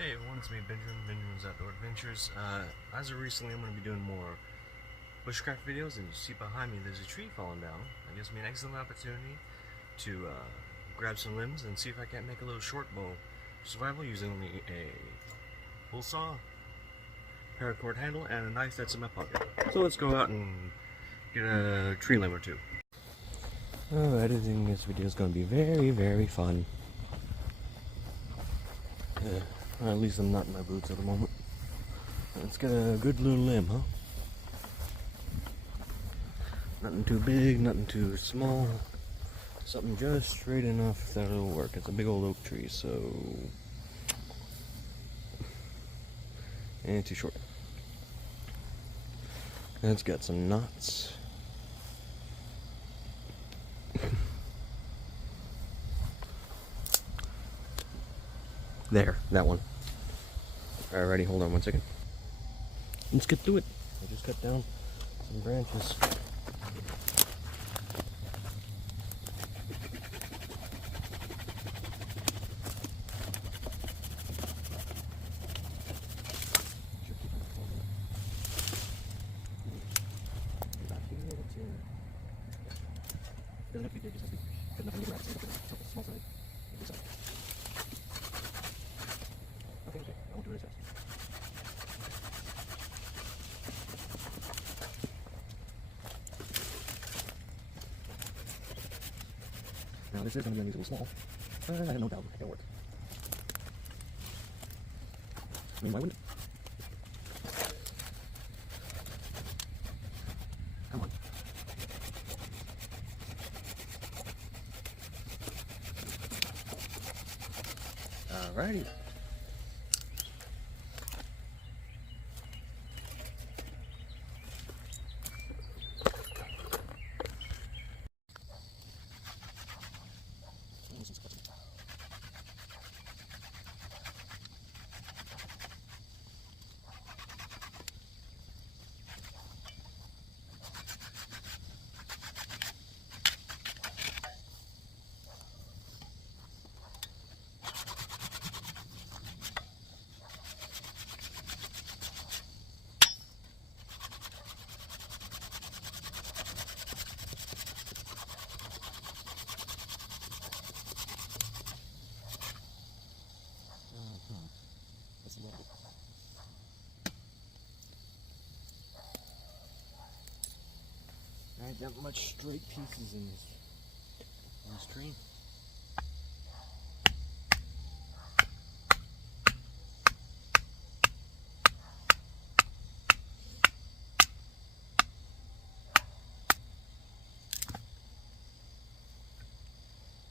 Hey everyone, it's me Benjamin's Outdoor Adventures. As of recently, I'm going to be doing more bushcraft videos, and you see behind me there's a tree falling down. That gives me an excellent opportunity to grab some limbs and see if I can't make a little short bow survival using only a bull saw, paracord handle, and a knife that's in my pocket. So let's go out and get a tree limb or two. Oh, editing this video is going to be very fun. Or at least I'm not in my boots at the moment. Let's get a good little limb, huh? Nothing too big, nothing too small. Something just straight enough that it'll work. It's a big old oak tree, so... and too short. And it's got some knots. There, that one. Alrighty, hold on one second. Let's get to it. I just cut down some branches. Doesn't have to be big, just has to be good enough to move around. Small side. Big side. Okay, I won't do it as fast. Now this is going to be unusually small. I have no doubt it'll work. I mean, why wouldn't it? Come on. Alrighty. I ain't got much straight pieces in this tree.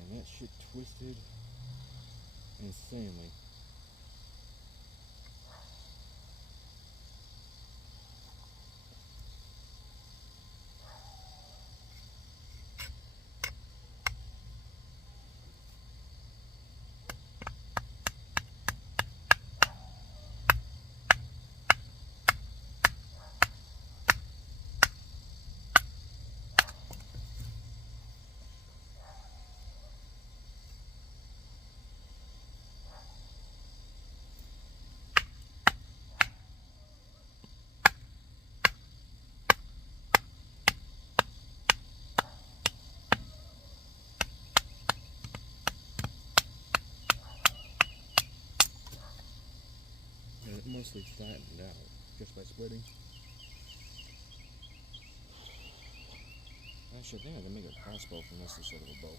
And that shit twisted insanely. Mostly flattened out just by splitting. Actually, I think I can make a crossbow from this instead of a bow.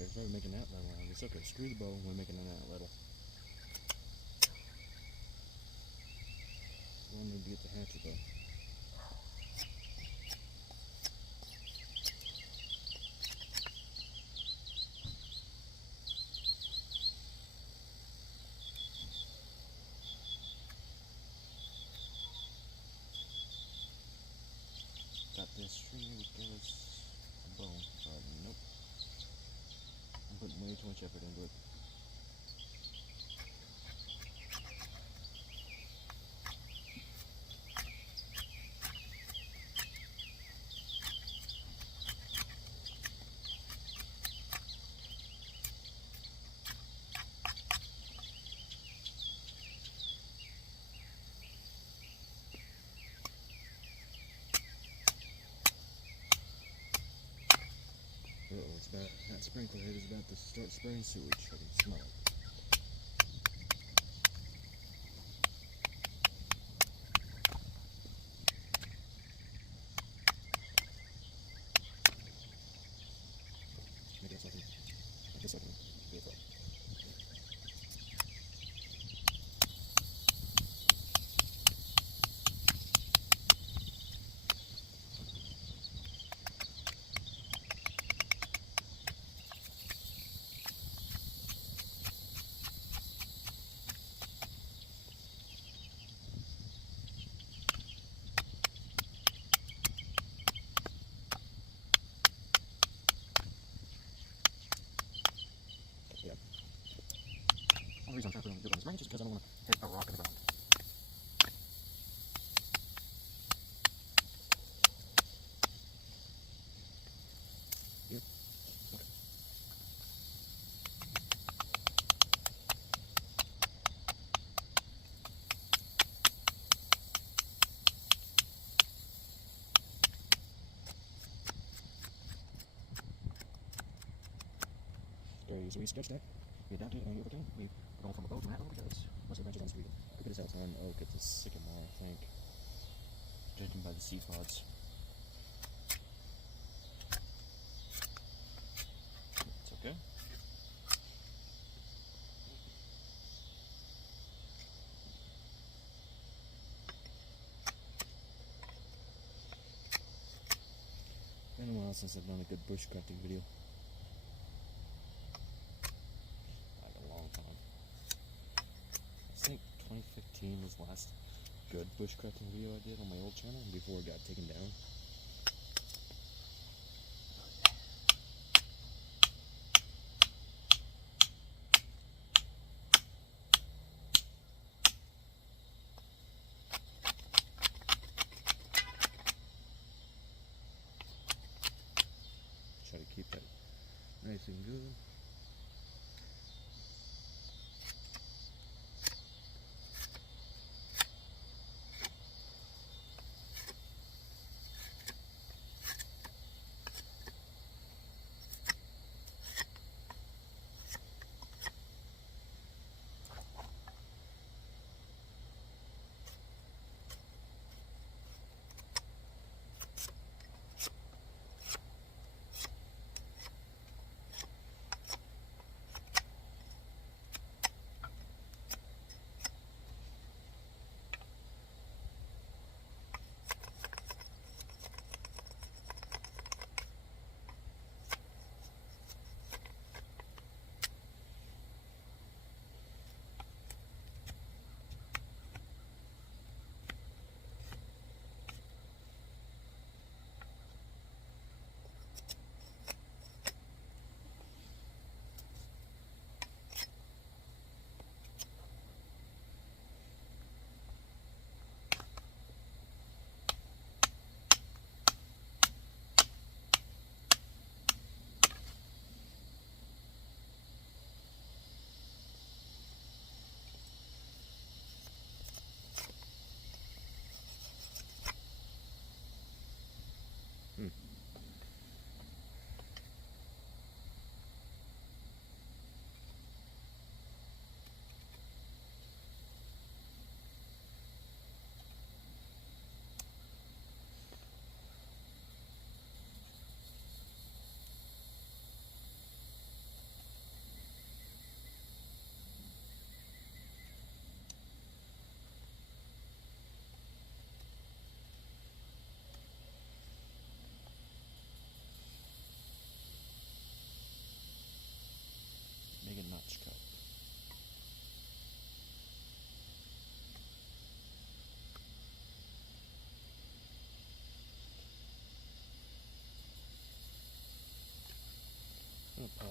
hatcher. If I were making an atlatl, I guess okay, screw the bow when making an atlatl. We'll need to get the hatchet though. Got this tree would give us a bone, but nope. I'm putting way too much effort into it. Uh-oh, it's about, that sprinkler head is about to start spraying sewage. I can smell it. Maybe that's nothing. I guess I can be a thought. The only reason I'm trying to put it on this branch is because I don't want to hit a rock in the ground. Here? Okay. Okay, so we sketched that. We adapted and we overcame. We're going from a bow to an atlatl because most of the branches on the street could put this out on oak. It's a sycamore, I think. Judging by the seed pods. It's okay. Been a while since I've done a good bushcrafting video. Like a long time. I think 2015 was the last good bushcrafting video I did on my old channel before it got taken down. Try to keep that nice and good.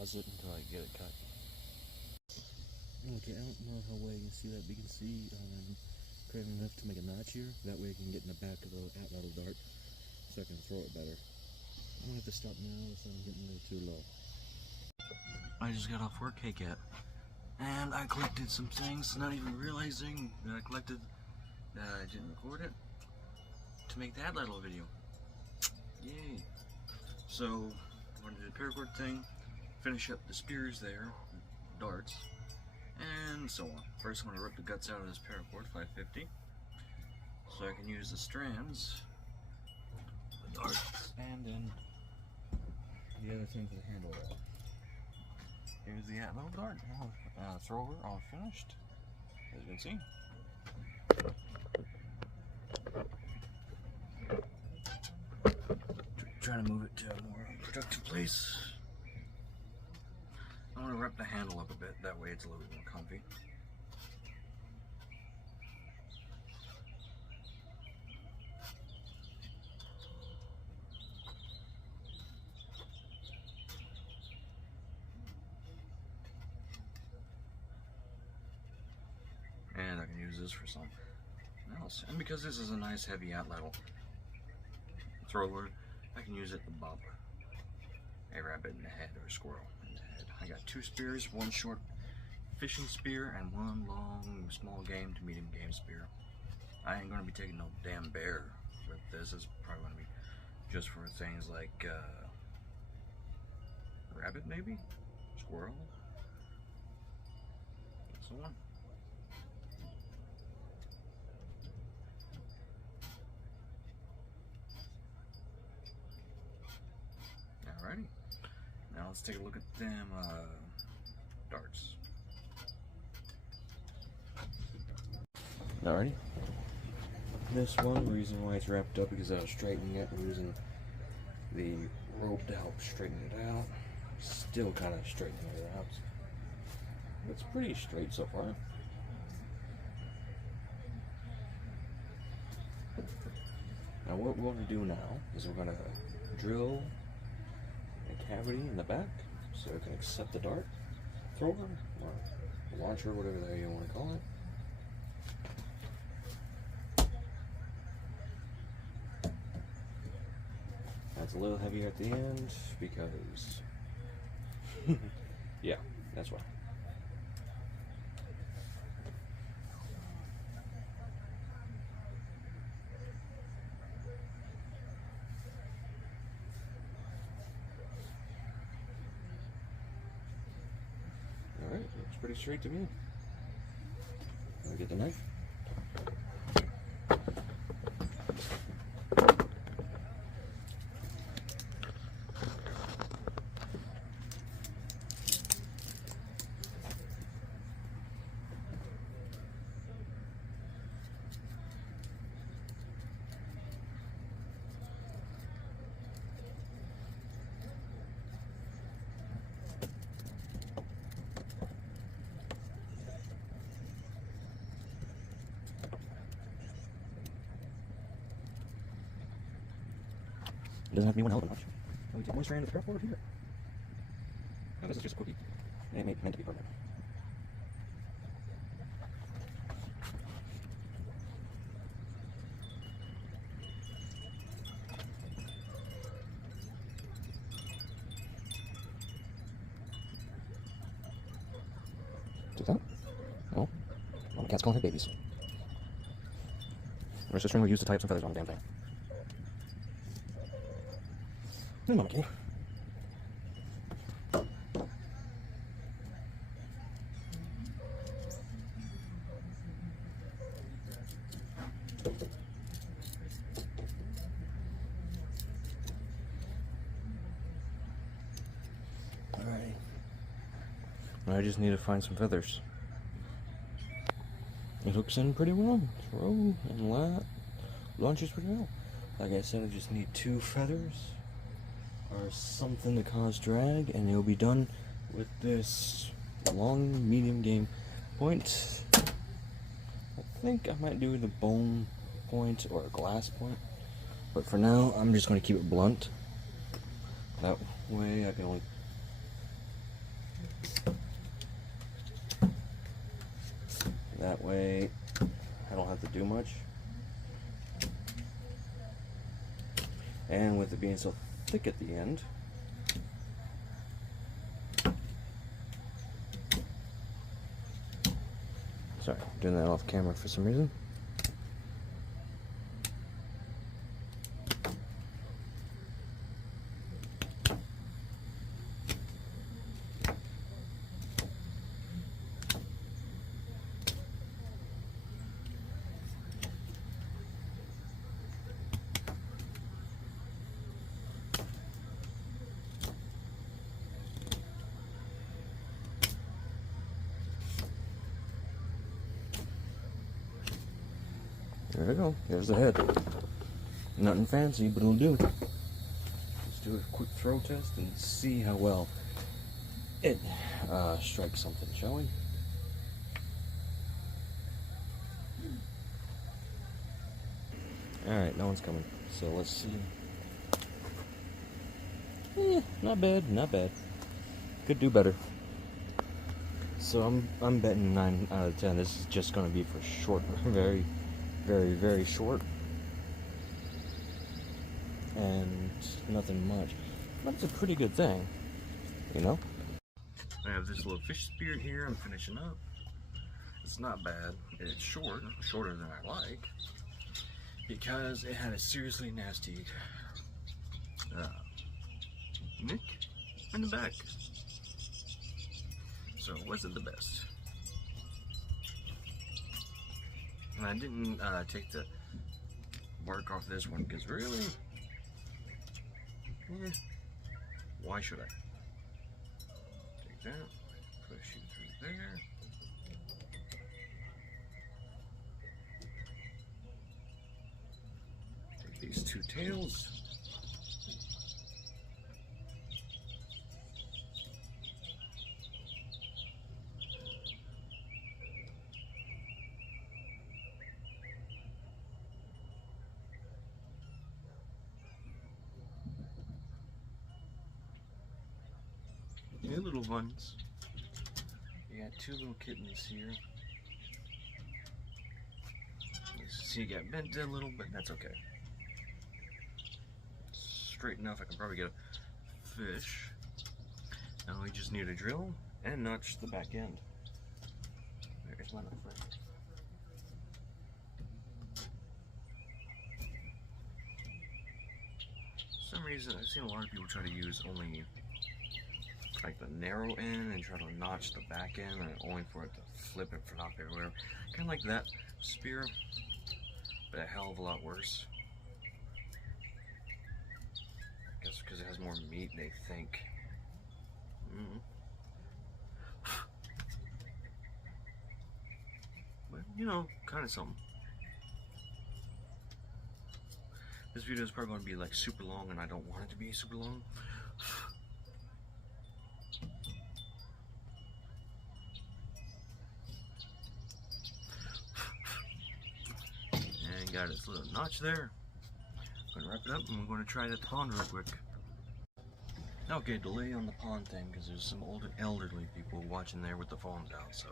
pause it until I get it cut. Okay, I don't know how well you can see that, but you can see cutting enough to make a notch here. That way I can get in the back of the atlatl dart so I can throw it better. I'm gonna have to stop now so I'm getting a little too low. I just got off work, hey cat, and I collected some things, not even realizing that I collected that I didn't record it to make the atlatl video. Yay! So I'm gonna do the paracord thing, finish up the spears there, darts, and so on. First I'm gonna rip the guts out of this paracord 550 so I can use the strands, the darts, and then the other thing for the handle there. Here's the atlatl dart. Thrower all finished, as you can see. Trying to move it to a more productive place. I'm going to wrap the handle up a bit, that way it's a little bit more comfy. And I can use this for something else. And because this is a nice heavy atlatl thrower, I can use it to bop a rabbit in the head or a squirrel in the head. I got 2 spears, 1 short fishing spear and 1 long small game to medium game spear. I ain't gonna be taking no damn bear with this. It's probably gonna be just for things like rabbit maybe, squirrel, and so on. Alrighty, now let's take a look at them darts. Alrighty, this one, the reason why it's wrapped up because I was straightening it, I'm using the rope to help straighten it out. Still kind of straightening it out. It's pretty straight so far. Now what we're going to do now is we're going to drill a cavity in the back so it can accept the dart thrower or launcher, whatever the hell you want to call it. That's a little heavier at the end because yeah, that's why. Alright, looks pretty straight to me. I'll get the knife. It doesn't have to be one hell of a notch. We take one strand of the paracord here. Now this is just a quickie. It ain't meant to be permanent. Took that? No. Well, the cat's calling her babies. Where's the string we used to tie up some feathers on the damn thing? No, monkey. Alrighty. I just need to find some feathers. It hooks in pretty well. Throw and lat. Launches pretty well. Like I said, I just need 2 feathers or something to cause drag, and it'll be done with this long medium game point. I think I might do the bone point or a glass point, but for now I'm just going to keep it blunt. That way I can only That way I don't have to do much. And with it being so thick at the end, sorry, I'm doing that off camera for some reason. There we go. There's the head. Nothing fancy, but it'll do. Let's do a quick throw test and see how well it strikes something, shall we? Alright, no one's coming. So let's see. Not bad, not bad. Could do better. So I'm betting 9 out of 10. This is just going to be for short, very, very short. And nothing much. But it's a pretty good thing, you know? I have this little fish spear here I'm finishing up. It's not bad. It's short, shorter than I like, because it had a seriously nasty nick in the back. So it wasn't the best. And I didn't take the bark off this one because really, why should I? Take that, push you through there. Take these two tails. Two little ones. You got two little kittens here. See, you got bent a little, but that's okay. Straight enough, I can probably get a fish. Now we just need a drill and notch the back end. There's my knife. For some reason, I've seen a lot of people try to use only like the narrow end and try to notch the back end, and only for it to flip it flop it or whatever. Kind of like that spear, but a hell of a lot worse. I guess because it has more meat, they think. But you know, kind of something. This video is probably going to be like super long, and I don't want it to be super long. And got its little notch there. I'm gonna wrap it up, and we're going to try it at the pond real quick. Okay, delay on the pond thing because there's some older elderly people watching there with the phone down. So,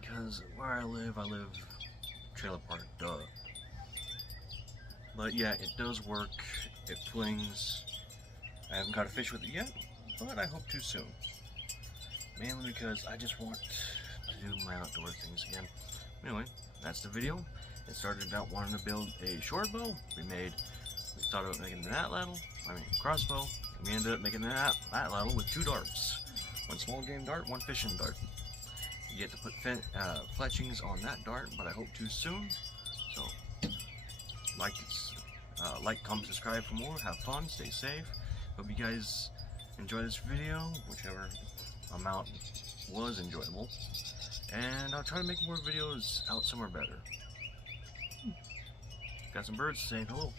because where I live trailer park, duh. But yeah, it does work. It flings. I haven't caught a fish with it yet, but I hope to soon. Mainly because I just want to do my outdoor things again. Anyway, that's the video. It started out wanting to build a short bow. We thought about making an crossbow. And we ended up making an atlatl with 2 darts. 1 small game dart, 1 fishing dart. You get to put fletchings on that dart, but I hope to soon. So, like, comment, subscribe for more. Have fun, stay safe. Hope you guys enjoy this video, whichever amount was enjoyable. And I'll try to make more videos out somewhere better. Got some birds saying hello.